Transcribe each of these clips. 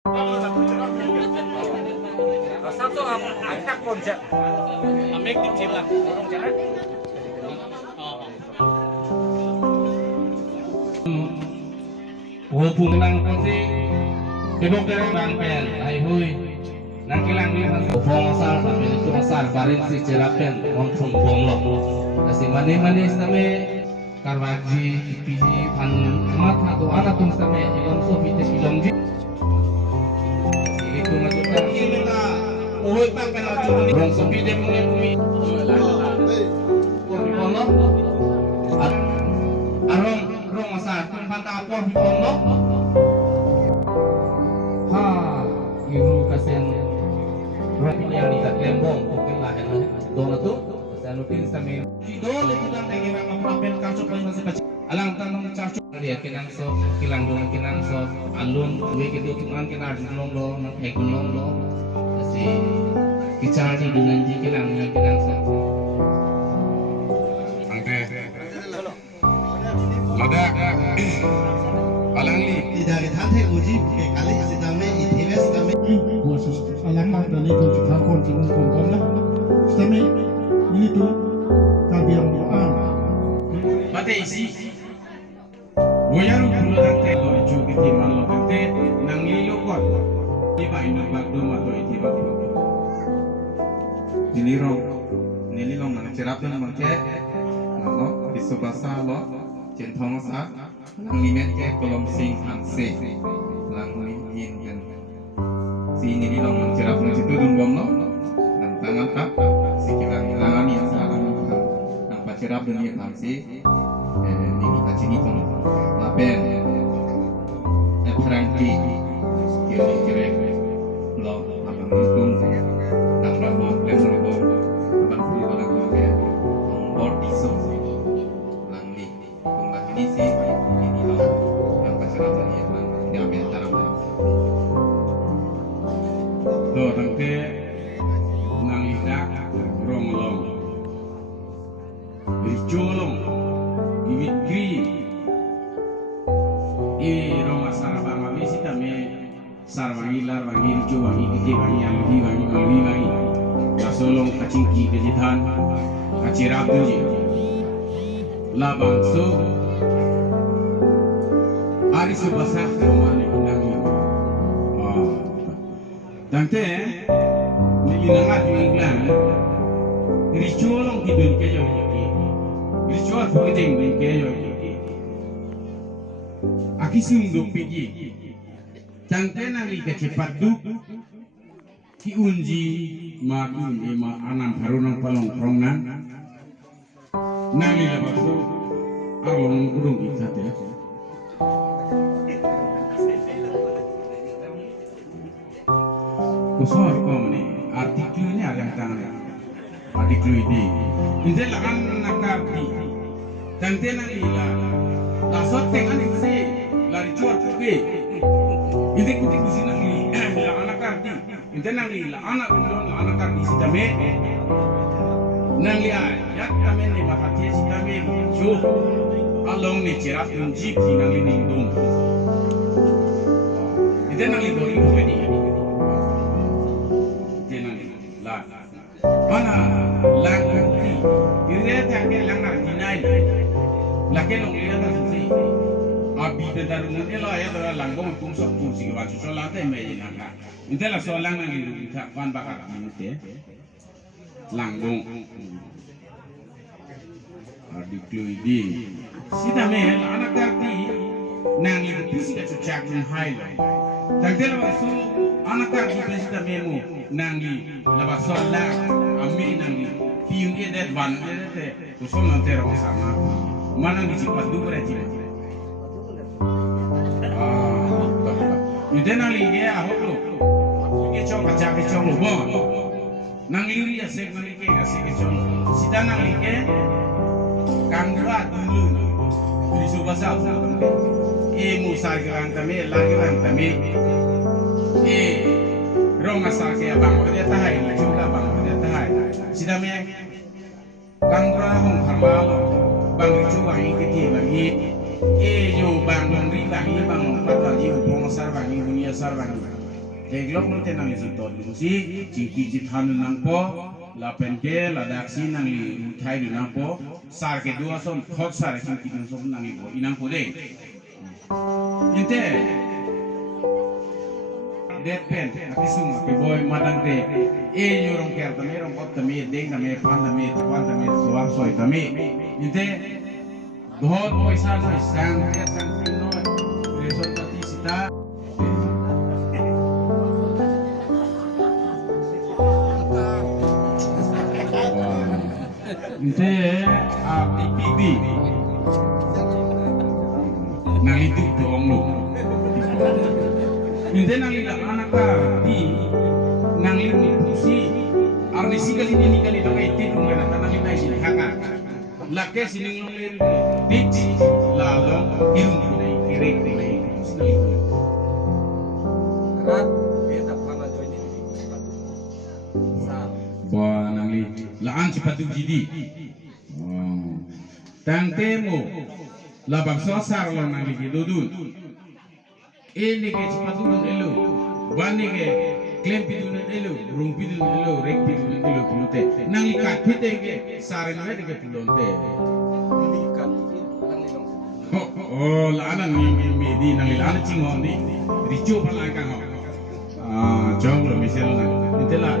Satu angkat konjak. Ambil kecil lah. Walaupun nang kunci kebok dari bangpen, hui nang kilang ni masuk bong asal tapi itu asal barin si cerapen montung bong lo. Nasi manis name karwaji piji pan mata tu anak tu name ilom so piti ilom ji. Itu masuk lagi minta hui bangpen aja ni bong so piti mungkin bumi. Kono arong rong asal tempat apa kono. Ha, ibu kasihan berarti yang tidak lembong mungkin lah yang dona tu saya nutin sambil idol itu kan lagi nak merapen kancok paling masih kecil alang tanong cacuk dia kinang so kilang dona kinang so alun we gitu tuan kina dilong lo nang ekulong lo si kicari dengan ji kilang so angte lada alangli tidak ditante uji kali sidame itives kami khusus alam dan itu juga kontinun lah sidame ini tu kabiang doang bate isi boyaru bulo dante lo juga di malo dante nang lilo kot di ba ino bagdo mato iti bagdo nilirong nang cerap na mangke malo bisubasa lo centong sa nang limet ke kolom sing angse lang yin kan si nilirong nang cerap na situ dun bom lo nang tangan kap si kilang ilangan yang salah nang pacerap dun yin angse nini kacini tong lapen Franky kira-kira lo abang hitung nang rabo abang beri orang tua bor diso lang li kumbat ini sih ini lo yang pacaran tadi lang diambil tarang lo tangke nang lidak romolong berjolong bibit gri roma sarabang abis kami sarwangi larwangi ricuwangi gede wangi alwi wangi malwi wangi kasolong kacingki kejitan kacirap tuji labang so ari subasa romane nangi dante nilinangat yung inglan ricuolong kidun kejo ritual penting din kejo akisunduk pigi dante nang liga cepat duk ki unji makin ema anam harunang palong prongnan nang liga bakso along urung ikat ya kusor kau ni artikelnya ada yang tangan artikel ini ini lahan nakati dante nang liga lasot tengan isi lari cuat kuke ini kutik di sini ni la anak kardi ini nang la anak ulon la anak kardi si tame nang lihat ya tame ni bahati si tame jo along ni cerap unji ki nang ni dong ini nang li dori ko ni ini nang la mana lang kardi ini tak ke lang kardi nai laki long lihat sih abi bedaru nanti lo ayat orang langgong tungsok tungsi kebacu solat emai nangka nanti lah solang nanti kita pan bakar nanti langgong adik luidi sida meh anak karti nang itu sih kecucak hai lo nanti lah basu anak karti sida memu nangi lepas solat amin nangi piung edet ban edet kusol nanti orang sama mana disipat dulu berarti Ide nang liye ahok lo, ke chong kaca ke chong lo bon, nang liye asek nang liye asek ke chong, sida nang liye kanggra dulu, jadi subasa, musar gelang tami, lagi gelang tami, rong asal ke abang dia tahai, juga abang dia tahai, sida me kanggra hong harmal, bang ricu wangi keti wangi. Yo bang ri bang bang pat lagi hubung sar bang dunia sar bang teglok mo te nang si tot si cingki jithan nang po la penke la daksi nang li uthai du nang po sar ke dua som thot sar cingki nang som nang li po inang po de inte det pen atisum ke boy madang te e yorong ker tame rong pot tame deng tame pan tame suam soi tame inte बहुत पैसा no sang no resort pati sita inte IPB nalituk doong lo inte nalila anak di nangli pusi arnisi kali langai tidur mana nangli nai haka lake sining ler ditch lalong ilmu nai kirek nai Rat beta pama join ini. bo nangli laan cepat jidi tang temo labang sosar lo nangli dudun ini ke cepat dudun elu bani ke klem pidun elu rung pidun elu rek pidun elu pulute nangli kat pite ke sare no de ke pulonte oh lana mi di nangli lana cingong di ricu pala kang jong lo misel na itela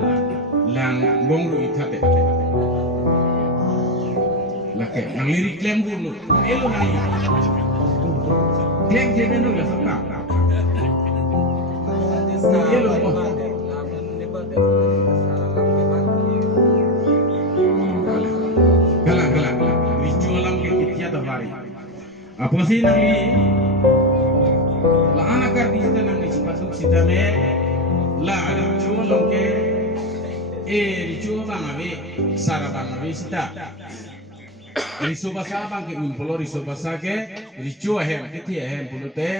lang bongru itate lake nangli klem bulu elu nangli klem jene no la sakka elu Galang ricu alam ke kitia tafari apa sih nangli la anak artista nangli sepasuk sitame la ada culong ke ricu bang abe sara bang abe sita risu basa bang ke unpolo risu basa ke ricu ahem kiti ahem pulute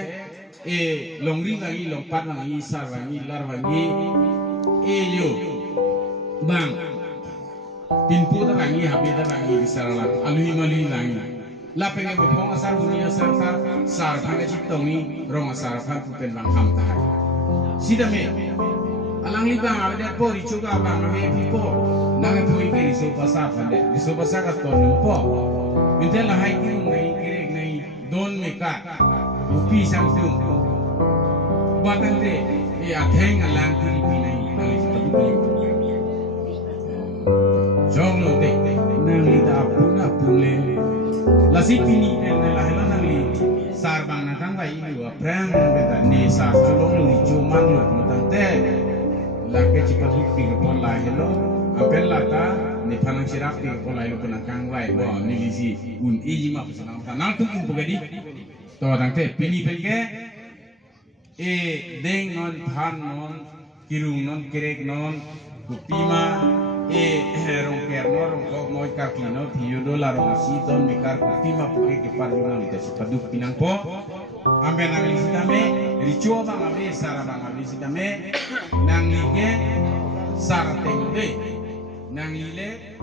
longri lagi lompat lagi sar lagi lar lagi yo bang pinpu lagi habi lagi disarala alui malui lagi la pengen bopong asar dunia serta sar phanga chitongi rong asar phang puten bang ham ta sidame alangi bang ade pori chuga bang ave pipo nang pui ke riso pasa phande riso pasa ka ton po mintel la hai ki ngai kirek nai don me ka upi sang tung batang de atheng alang ki pi nai nai patu jong lo de nang li da puna pule lasi pini na lahela nang li sar bang na kang bai ni wa prang beta ne sa chulong lo richu man lo tang te la ke chipatu pi ko la hello apel la ta ne phanang sirap pi ko la lo kana kang bai bo ni li si un iji ma pasang ta nal tu un bogadi to tang te pini pelge deng non phan non kirung non kirek non kupima rong kerno rong kok moi kakino tiudo la rong si don mikar kupima puke ke parjungan ite sipaduk pinang po ambe nang lisitame richo bang abe sara bang abe sitame nang lige sara tengde nang ile